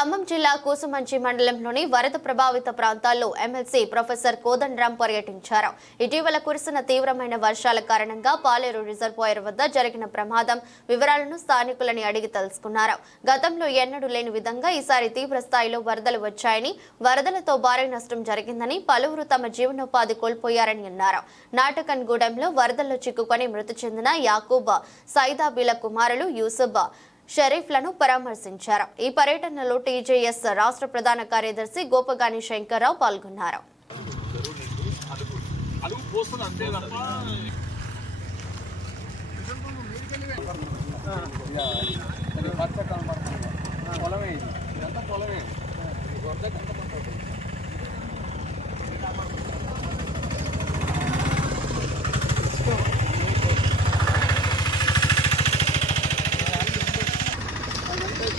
ఖమ్మం జిల్లా కూసుమంచి మండలంలోని వరద ప్రభావిత ప్రాంతాల్లో ఎమ్మెల్సీ ప్రొఫెసర్ కోదండరాం పర్యటించారు. ఇటీవల కురిసిన తీవ్రమైన వర్షాల కారణంగా పాలేరు రిజర్వాయర్ వద్ద జరిగిన ప్రమాదం వివరాలను స్థానికులని అడిగి తెలుసుకున్నారు. గతంలో ఎన్నడూ లేని విధంగా ఈసారి తీవ్ర స్థాయిలో వరదలు వచ్చాయని వరదలతో భారీ నష్టం జరిగిందని పలువురు తమ జీవనోపాధి కోల్పోయారని అన్నారు. నాటకన్గూడెంలో వరదల్లో చిక్కుకొని మృతి చెందిన యాకూబ్ సైదాబీల కుమారులు యూసుఫ్ షరీఫ్లను పరామర్శించారు. ఈ పర్యటనలో టీజేఎస్ రాష్ట్ర ప్రధాన కార్యదర్శి గోపగాని శంకర్రావు పాల్గొన్నారు. అంతే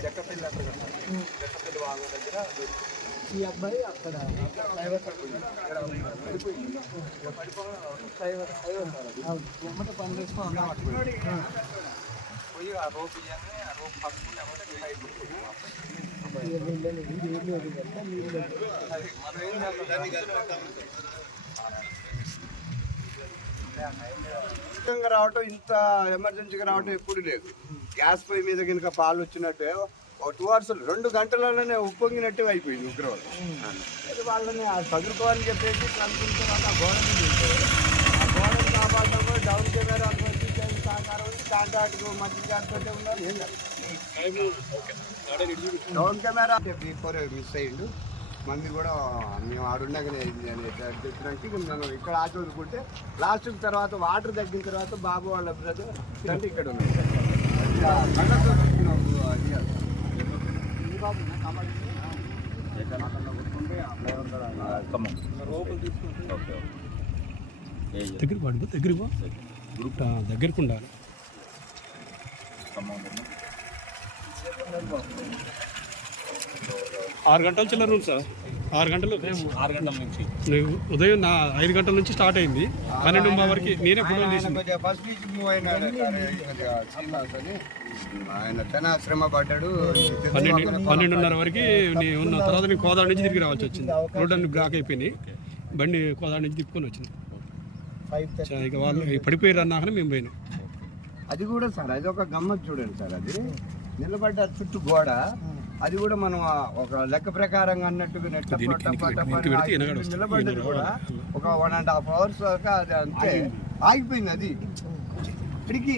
చెక్కపల్లి అంటారు కదా చెక్కపల్లి వాగు దగ్గర ఈ అబ్బాయి అక్కడ పడిపోయింది ఎమ్మట పని చేసుకొని అన్నా పట్టుకోండి పోయి ఆ రోప్ ఇవ్వగానే ఆ రోప్ పట్టుకుని పైకి అది మనం ఏం చేస్తాం రావటం ఇంత ఎమర్జెన్సీగా రావటం ఎప్పుడు లేదు. గ్యాస్ పొయ్యి మీద కనుక పాలు వచ్చినట్టే ఒక టూ అవర్స్ రెండు గంటలలోనే ఉప్పొంగినట్టు అయిపోయింది ఉగ్రవాదం. అయితే వాళ్ళని చదువుకోవాలని చెప్పేసి ఆ గోడని చూస్తే ఆ గోడని కాపాడటం కూడా డౌన్ కెమెరా అనుమతించే సహకారం ఉంది. కాంటాక్ట్ మంత్రి గారితో ఉన్నారు ఏం కాదు డౌన్ కెమెరా. బిఫోర్ మిస్ అయ్యిండు. మంది కూడా మేము చెప్పినాక ఇక మనం ఇక్కడ ఆచి వదులుకుంటే లాస్ట్ తర్వాత వాటర్ తగ్గిన తర్వాత బాబు వాళ్ళ బ్రదర్ అంటే ఇక్కడ ఉన్నాం దగ్గరికి పడు దగ్గరికి పో దగ్గరికి. ఉండాలి. ఆరు గంటల చిల్లర ఉంది సార్. ఆరు గంటలు? ఆరు గంటల నుంచి. నువ్వు ఉదయం నా ఐదు గంటల నుంచి స్టార్ట్ అయింది. పన్నెండు వరకు నేనే ఫోటోలు తీసింది ఆయన చాలా శ్రమ పడ్డాడు. పన్నెండు పన్నెండున్నర వరకు నేను ఉన్న తర్వాత నేను కోదాడ నుంచి తిరిగి రావాల్సి వచ్చింది. రోడ్ అన్ని బ్లాక్ అయిపోయినాయి. బండి కోదాడ నుంచి తిప్పుకొని వచ్చింది. ఇక వాళ్ళు పడిపోయారు అన్నాకనే మేము పోయినాం. అది కూడా సార్ అది ఒక గమ్మత్ చూడండి సార్ అది. నిలబడ్డ చుట్టూ గోడ. అది కూడా మనం ఒక లెక్క ప్రకారంగా అన్నట్టుగా. నిలబడ్డది కూడా. ఒక వన్ అండ్ హాఫ్ అవర్స్ దాకా అది అంతే. ఆగిపోయింది అది. ఇక్కడికి